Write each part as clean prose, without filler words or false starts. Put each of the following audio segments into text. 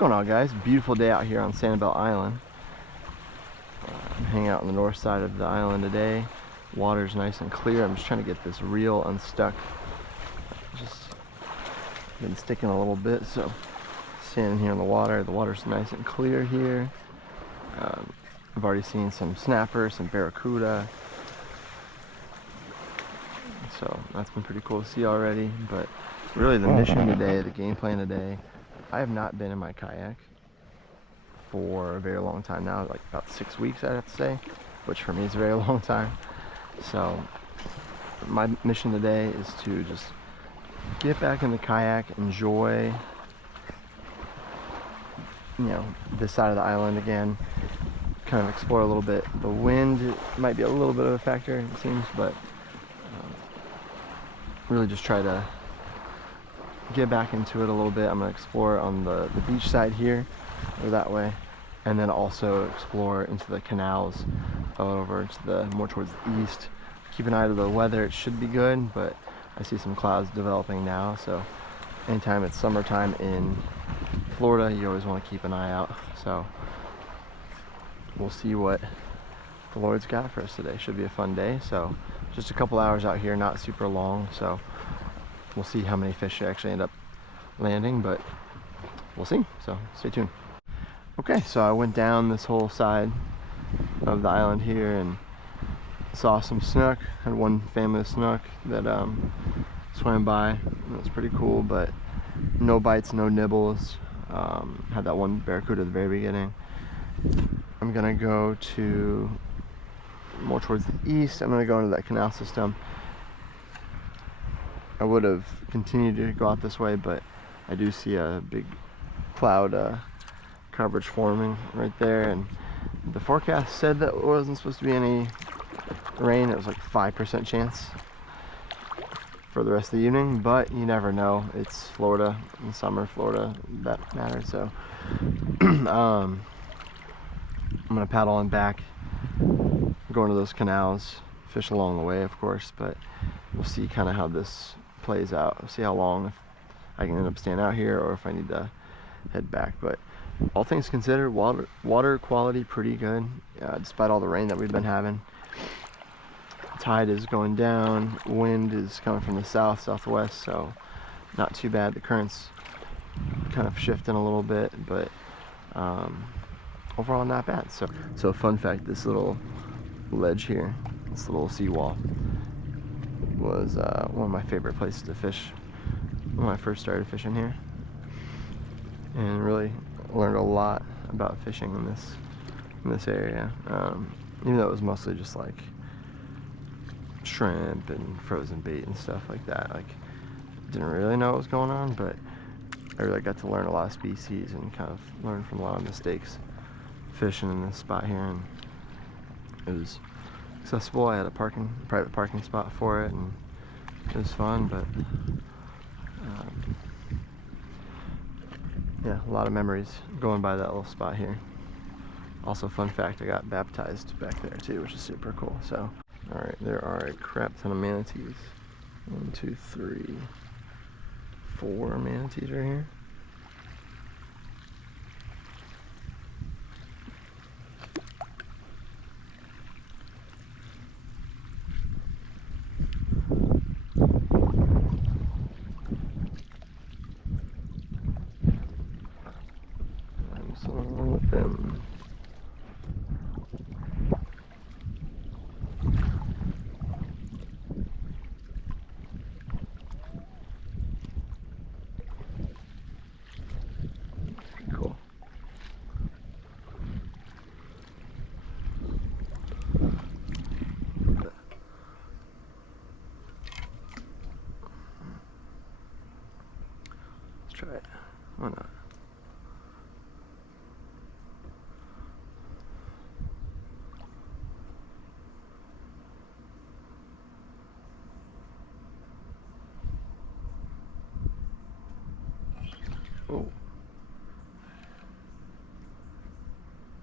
going on, guys? Beautiful day out here on Sanibel Island. I'm hanging out on the north side of the island today. Water's nice and clear. I'm just trying to get this reel unstuck. Just been sticking a little bit, so standing here in the water. The water's nice and clear here. I've already seen some snapper, some barracuda. So that's been pretty cool to see already. But really the mission today, the game plan today, I have not been in my kayak for a very long time now, like about 6 weeks I'd have to say, which for me is a very long time. So my mission today is to just get back in the kayak, enjoy, you know, this side of the island again, kind of explore a little bit. The wind might be a little bit of a factor, it seems, but really just try to get back into it a little bit. I'm going to explore on the beach side here, or that way, and then also explore into the canals over to the more towards the east. Keep an eye to the weather. It should be good, but I see some clouds developing now, so anytime it's summertime in Florida, you always want to keep an eye out. So we'll see what the Lord's got for us today. Should be a fun day. So just a couple hours out here, not super long, so we'll see how many fish actually end up landing, but we'll see, so stay tuned. Okay, so I went down this whole side of the island here and saw some snook. Had one family of snook that swam by. It was pretty cool, but no bites, no nibbles. Had that one barracuda at the very beginning. I'm gonna go to more towards the east. I'm gonna go into that canal system. I would have continued to go out this way, but I do see a big cloud coverage forming right there, and the forecast said that it wasn't supposed to be any rain. It was like 5% chance for the rest of the evening, but you never know. It's Florida in summer, Florida, that matters. So I'm gonna paddle on back, go into those canals, fish along the way, of course, but we'll see kind of how this plays out. We'll see how long, if I can end up staying out here or if I need to head back. But all things considered, water quality pretty good, despite all the rain that we've been having. Tide is going down, wind is coming from the south, southwest, so not too bad. The current's kind of shifting a little bit, but overall not bad. So fun fact, this little ledge here, this little seawall, was one of my favorite places to fish when I first started fishing here, and really learned a lot about fishing in this area. Even though it was mostly just like shrimp and frozen bait and stuff like that, like didn't really know what was going on, but I really got to learn a lot of species and kind of learn from a lot of mistakes fishing in this spot here, and it was accessible. I had a private parking spot for it, and it was fun. But yeah, a lot of memories going by that little spot here. Also, fun fact, I got baptized back there too, which is super cool. So all right, there are a crap ton of manatees. 1, 2, 3, 4 manatees right here. What's wrong with them? Cool. Let's try it. Why not? Oh.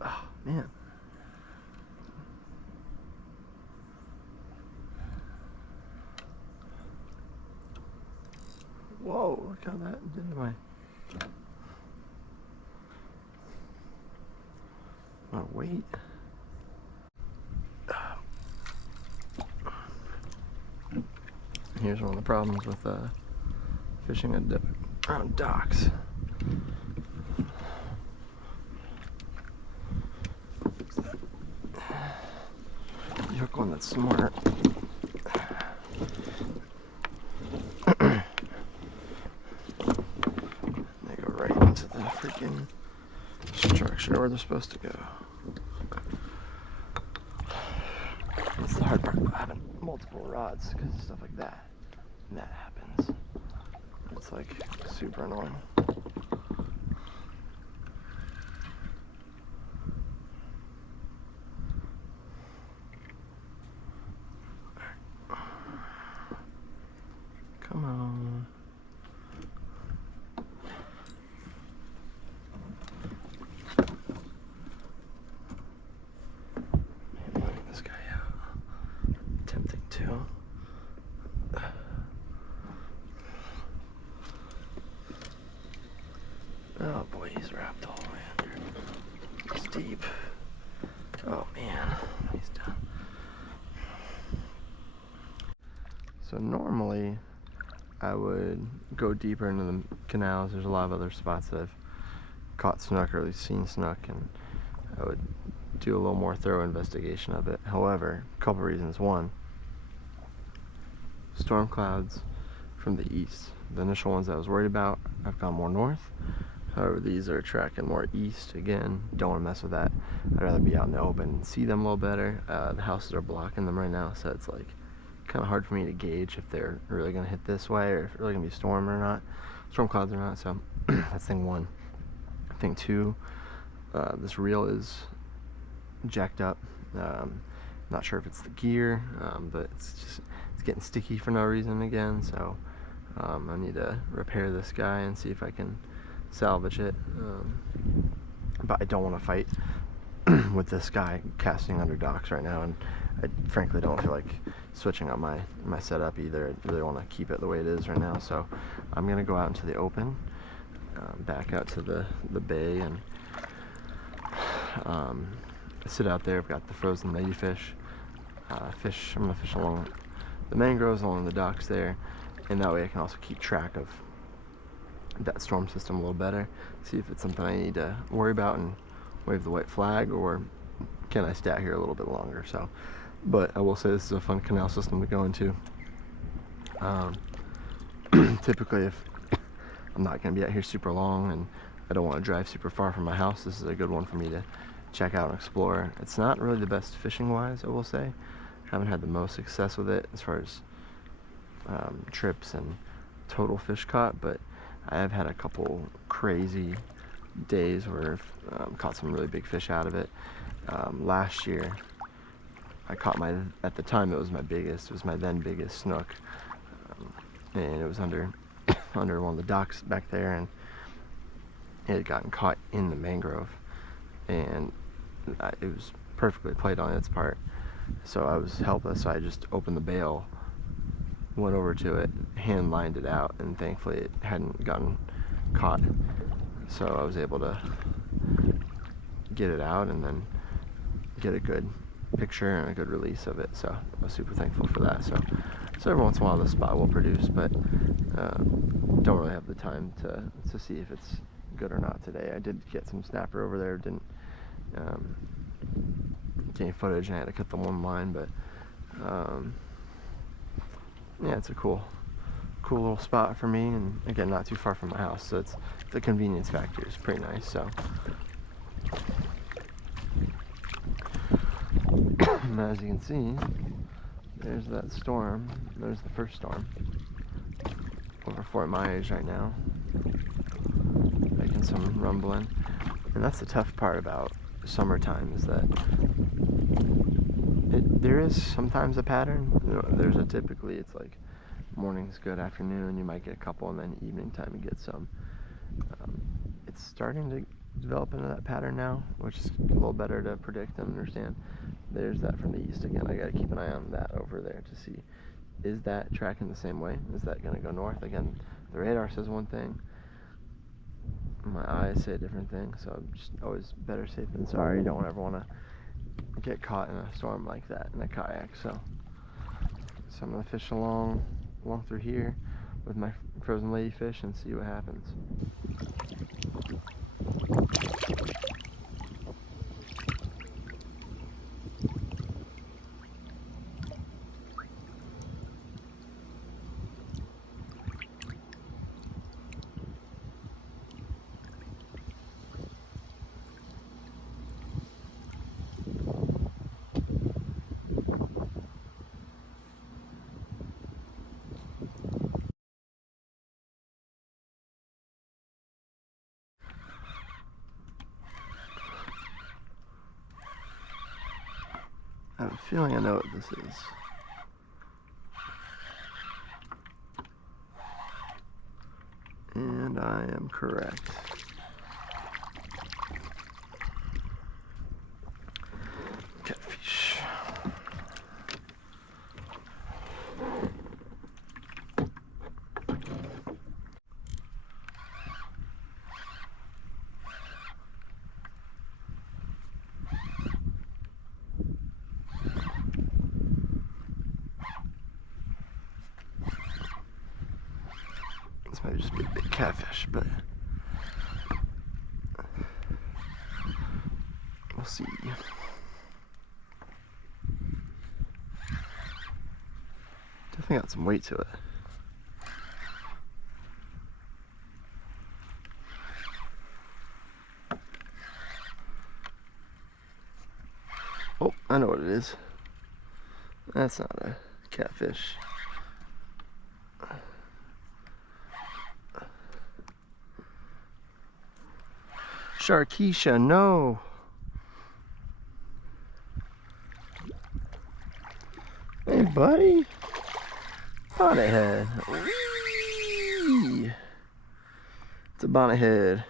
Oh, man. Whoa, look how that did my I'm gonna wait. Here's one of the problems with fishing around docks. You hook one that's smart. They go right into the freaking structure where they're supposed to go. That's the hard part about having multiple rods, because stuff like that, and that happens. It's like super annoying. Come on. Maybe letting this guy out. Tempting too. Oh boy, he's wrapped all the way under. It's deep. Oh man, he's done. So normally I would go deeper into the canals. There's a lot of other spots that I've caught snook or at least seen snook, and I would do a little more thorough investigation of it. However, a couple reasons. One, storm clouds from the east. The initial ones I was worried about, I've gone more north. However, these are tracking more east. Again, don't want to mess with that. I'd rather be out in the open and see them a little better. The houses are blocking them right now, so it's like kind of hard for me to gauge if they're really going to hit this way or if it's really going to be storm or not, storm clouds or not. So that's thing one. Thing two, this reel is jacked up. Not sure if it's the gear, but it's getting sticky for no reason again. So I need to repair this guy and see if I can salvage it. But I don't want to fight with this guy casting under docks right now, and I frankly don't feel like switching on my setup either. I really want to keep it the way it is right now. So I'm gonna go out into the open, back out to the bay, and sit out there. I've got the frozen ladyfish. I'm gonna fish along the mangroves along the docks there, and that way I can also keep track of that storm system a little better, see if it's something I need to worry about and wave the white flag, or can I stay out here a little bit longer. So, but I will say this is a fun canal system to go into. Typically, if I'm not going to be out here super long and I don't want to drive super far from my house, this is a good one for me to check out and explore. It's not really the best fishing wise, I will say. Haven't had the most success with it as far as trips and total fish caught, but I have had a couple crazy days where I've caught some really big fish out of it. Last year I caught at the time it was my then biggest snook, and it was under one of the docks back there, and it had gotten caught in the mangrove, and it was perfectly played on its part, so I was helpless. So I just opened the bail, went over to it, hand lined it out, and thankfully it hadn't gotten caught, so I was able to get it out and then get a good picture and a good release of it. So I was super thankful for that. So every once in a while the spot will produce, but don't really have the time to see if it's good or not today. I did get some snapper over there, didn't get any footage, and I had to cut the one line, but yeah, it's a cool little spot for me, and again, not too far from my house, so the convenience factor is pretty nice. So as you can see, there's that storm. There's the first storm over Fort Myers right now, making some rumbling. And that's the tough part about summertime, is that there is sometimes a pattern. Typically it's like morning's good, afternoon you might get a couple, and then evening time you get some. It's starting to develop into that pattern now, which is a little better to predict and understand. There's that from the east again. I gotta keep an eye on that over there to see, is that tracking the same way? Is that gonna go north? Again, the radar says one thing, My eyes say a different thing, so I'm just always better safe than sorry. You don't ever want to get caught in a storm like that in a kayak. So I'm gonna fish along through here with my frozen ladyfish and see what happens. I have a feeling I know what this is. And I am correct. Catfish. This might just be a big catfish, but we'll see. Definitely got some weight to it. Oh, I know what it is. That's not a catfish. Sharkeisha, no. Hey, buddy. Bonnethead. Whee! It's a bonnethead.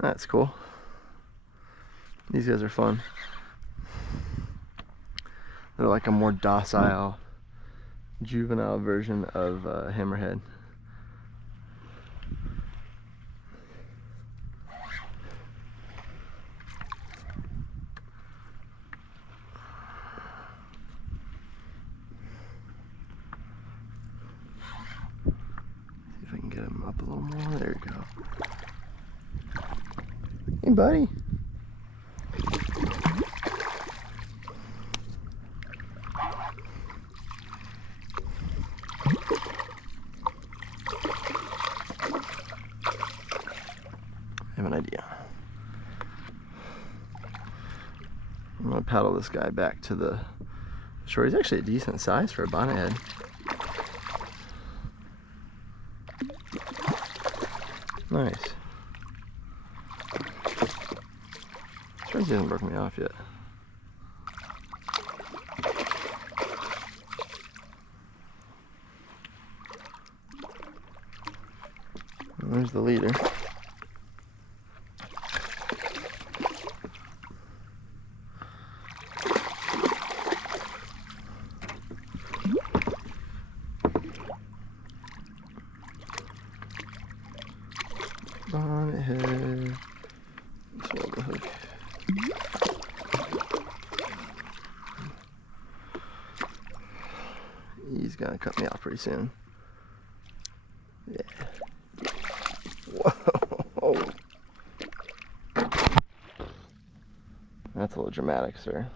That's cool. These guys are fun. They're like a more docile, juvenile version of hammerhead. See if I can get him up a little more. There you go. Hey, buddy. I have an idea. I'm gonna paddle this guy back to the shore. He's actually a decent size for a bonnethead. Nice. Surprised he hasn't broken me off yet. There's the leader. Bonnethead. Throw the hook. He's gonna cut me off pretty soon. Yeah. Whoa. That's a little dramatic, sir.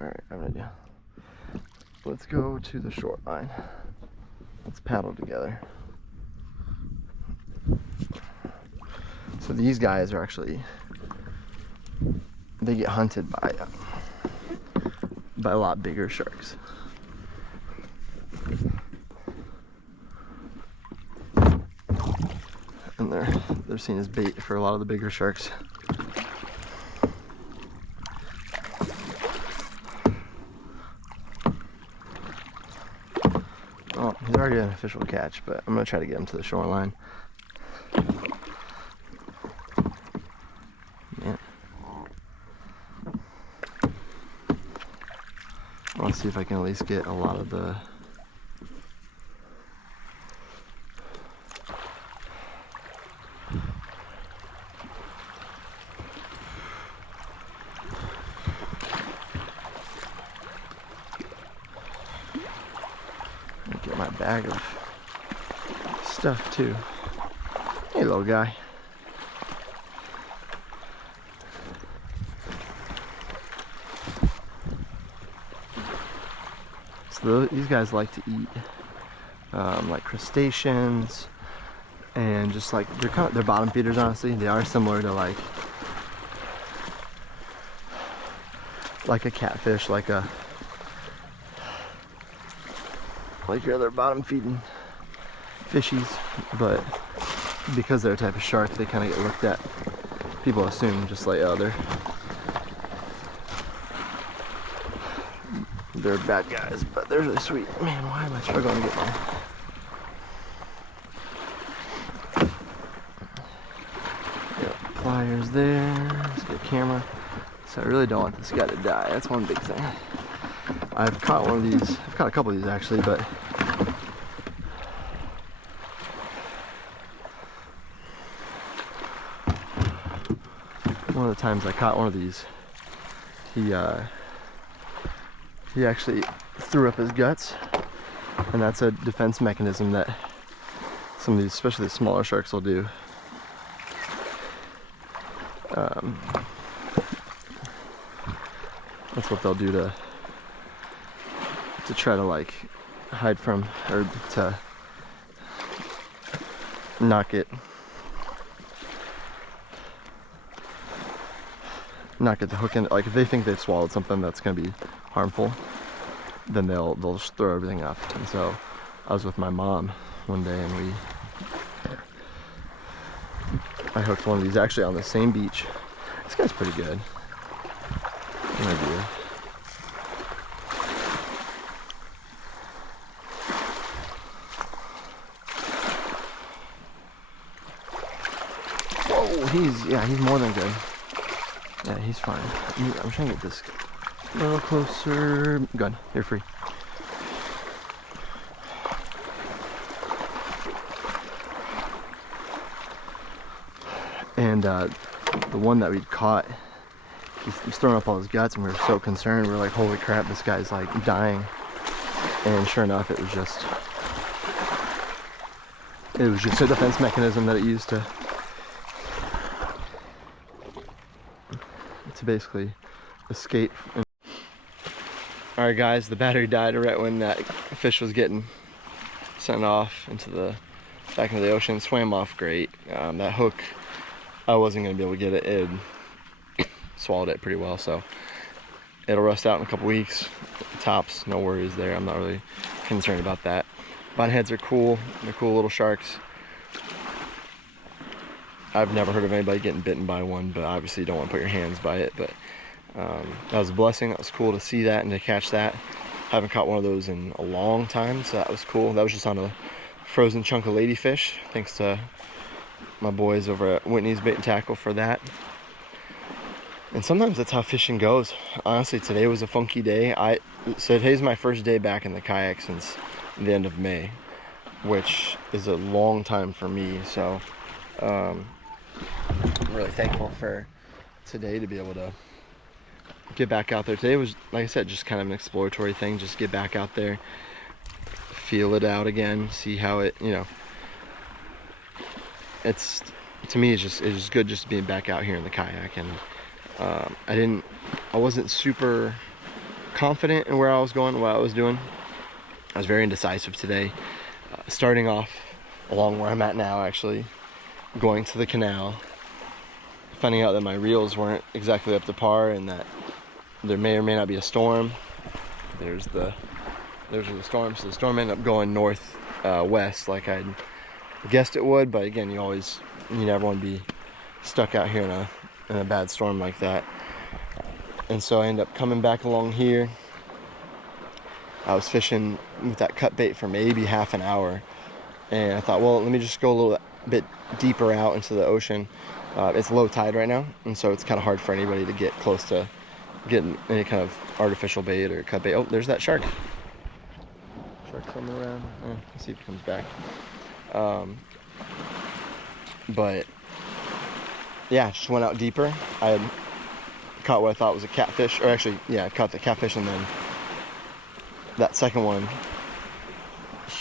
Alright, I have an idea. Let's go to the shoreline. Let's paddle together. So these guys are actually, they get hunted by a lot bigger sharks. And they're seen as bait for a lot of the bigger sharks. Oh, he's already an official catch, but I'm gonna try to get him to the shoreline. Man. I want to see if I can at least get a lot of the bag of stuff too. Hey, little guy. So these guys like to eat like crustaceans and just like they're bottom feeders. Honestly, they are similar to like a catfish, like your other bottom feeding fishies, but because they're a type of shark, they kind of get looked at. People assume just like, oh, they're bad guys, but they're really sweet. Man, why am I struggling to get there? Got pliers there. Let's get a camera. So I really don't want this guy to die. That's one big thing. I've caught one of these. I've caught a couple of these actually, but one of the times I caught one of these, he actually threw up his guts, and that's a defense mechanism that some of these, especially the smaller sharks, will do. That's what they'll do to try to like hide from, or to not get the hook in. Like if they think they've swallowed something that's going to be harmful, then they'll just throw everything up. And so I was with my mom one day, and I hooked one of these actually on the same beach. This guy's pretty good. No idea. Whoa, he's more than good. Yeah, he's fine. I'm trying to get this a little closer. Good, you're free. And the one that we'd caught, he's throwing up all his guts, and we were so concerned. We were like, holy crap, this guy's like dying. And sure enough, it was just a defense mechanism that it used to basically escape. Alright guys, the battery died right when that fish was getting sent off back into the ocean. Swam off great. That hook, I wasn't going to be able to get it. It swallowed it pretty well, so it'll rust out in a couple weeks. Tops, no worries there. I'm not really concerned about that. Bonnetheads are cool. They're cool little sharks. I've never heard of anybody getting bitten by one, but obviously you don't want to put your hands by it. But that was a blessing. That was cool to see that and to catch that. Haven't caught one of those in a long time, so that was cool. That was just on a frozen chunk of ladyfish. Thanks to my boys over at Whitney's Bait and Tackle for that. And sometimes that's how fishing goes. Honestly, today was a funky day. So today's my first day back in the kayak since the end of May, which is a long time for me. So I'm really thankful for today to be able to get back out there. Today was, like I said, just kind of an exploratory thing. Just get back out there, feel it out again, see how it, it's, to me, it's just good just being back out here in the kayak. And I wasn't super confident in where I was going, what I was doing. I was very indecisive today. Starting off along where I'm at now, actually, going to the canal, finding out that my reels weren't exactly up to par and that there may or may not be a storm. There's the storm. So the storm ended up going north west like I guessed it would, but again, you never want to be stuck out here in a bad storm like that. And so I ended up coming back along here. I was fishing with that cut bait for maybe half an hour, and I thought, well, let me just go a little bit deeper out into the ocean. It's low tide right now, and so it's kind of hard for anybody to get close to getting any kind of artificial bait or cut bait. Oh, there's that shark. Shark coming around. Let's see if he comes back. But yeah, just went out deeper. I had caught what I thought was a catfish, or actually, yeah, I caught the catfish, and then that second one,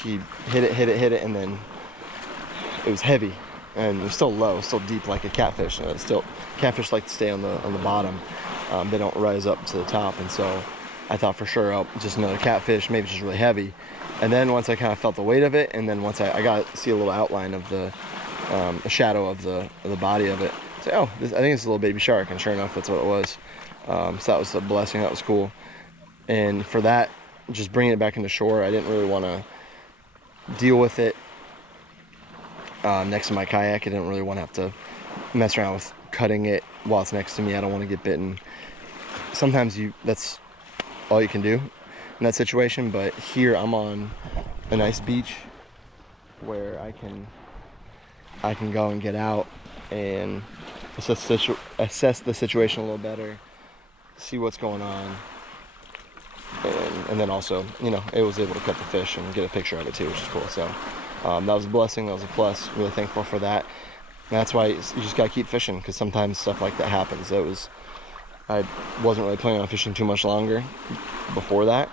he hit it, and then it was heavy, and it was still low, still deep like a catfish. Still, catfish like to stay on the bottom. They don't rise up to the top, and so I thought for sure, oh, just another catfish, maybe it's just really heavy. And then once I kind of felt the weight of it, and then once I got to see a little outline of the shadow of the body of it, I said, oh, I think it's a little baby shark, and sure enough, that's what it was. So that was a blessing. That was cool. And for that, just bringing it back into shore, I didn't really want to deal with it next to my kayak. I didn't really want to have to mess around with cutting it while it's next to me. I don't want to get bitten. Sometimes that's all you can do in that situation, but here I'm on a nice beach where I can go and get out and assess the situation a little better, see what's going on, and then also, you know, it was able to cut the fish and get a picture of it too, which is cool. So that was a blessing, that was a plus. Really thankful for that. And that's why you just gotta keep fishing, because sometimes stuff like that happens. I wasn't really planning on fishing too much longer before that.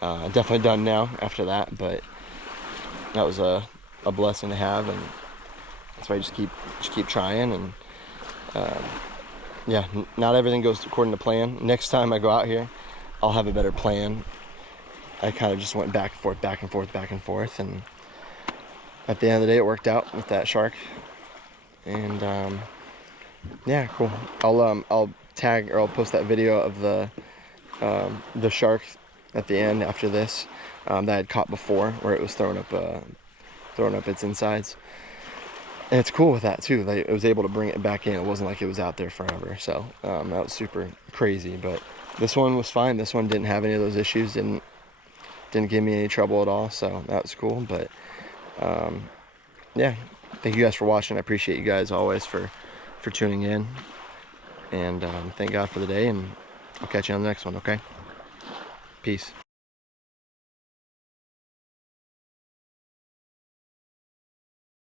Definitely done now after that, but that was a blessing to have, and that's why you just keep trying. And yeah, not everything goes according to plan. Next time I go out here, I'll have a better plan. I kind of just went back and forth, and at the end of the day, it worked out with that shark. And yeah, cool. I'll tag, or I'll post that video of the shark at the end after this that I had caught before, where it was throwing up its insides. And it's cool with that too. Like, it was able to bring it back in. It wasn't like it was out there forever. So that was super crazy. But this one was fine. This one didn't have any of those issues. Didn't give me any trouble at all. So that was cool. But yeah, thank you guys for watching. I appreciate you guys always for tuning in. And thank God for the day. And I'll catch you on the next one. Okay. Peace.